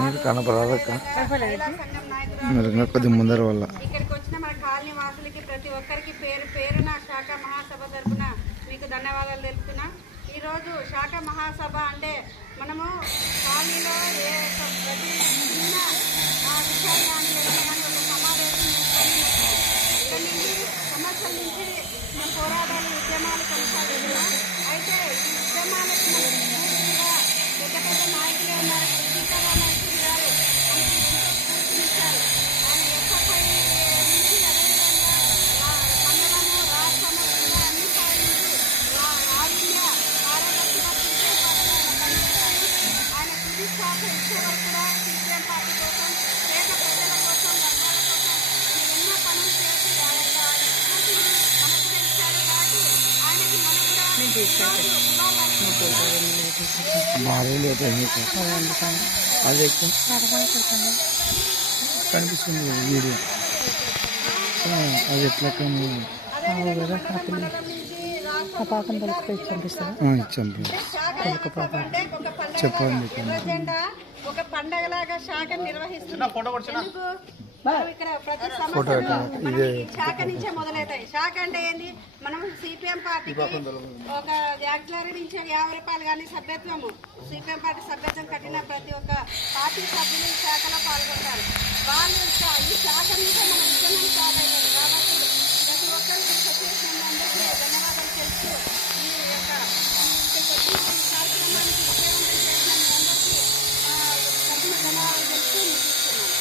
మీరు కనపడక మీరు కొద్ది ముందర వల్ల. ఇక్కడికి వచ్చిన మన కాలనీ వాసులకి ప్రతి ఒక్కరికి పేరు పేరున శాఖ మహాసభ తరఫున మీకు ధన్యవాదాలు తెలుపుతున్నా. ఈరోజు శాఖ మహాసభ అంటే మనము కాలనీలో ఏ భారీ అయింది. అది కనిపిస్తుంది కదా వీడియో. ఆ, అది ఎట్లా అదేవిధంగా మండలం మండలం నుంచి రాష్ట్రం ఇచ్చాం పండగ చెప్పండి. ఒక పండగలాగా శాఖ మనం ఇక్కడ ప్రతి ఈ శాఖ నుంచే మొదలవుతాయి. శాఖ అంటే ఏంది? మనం సిపిఎం పార్టీకి ఒక యాక్లరీ నుంచి యాభై రూపాయలు కానీ సభ్యత్వము. సిపిఎం పార్టీ సభ్యత్వం కట్టిన ప్రతి ఒక్క పార్టీ సభ్యులు ఈ శాఖలో పాల్గొంటారు.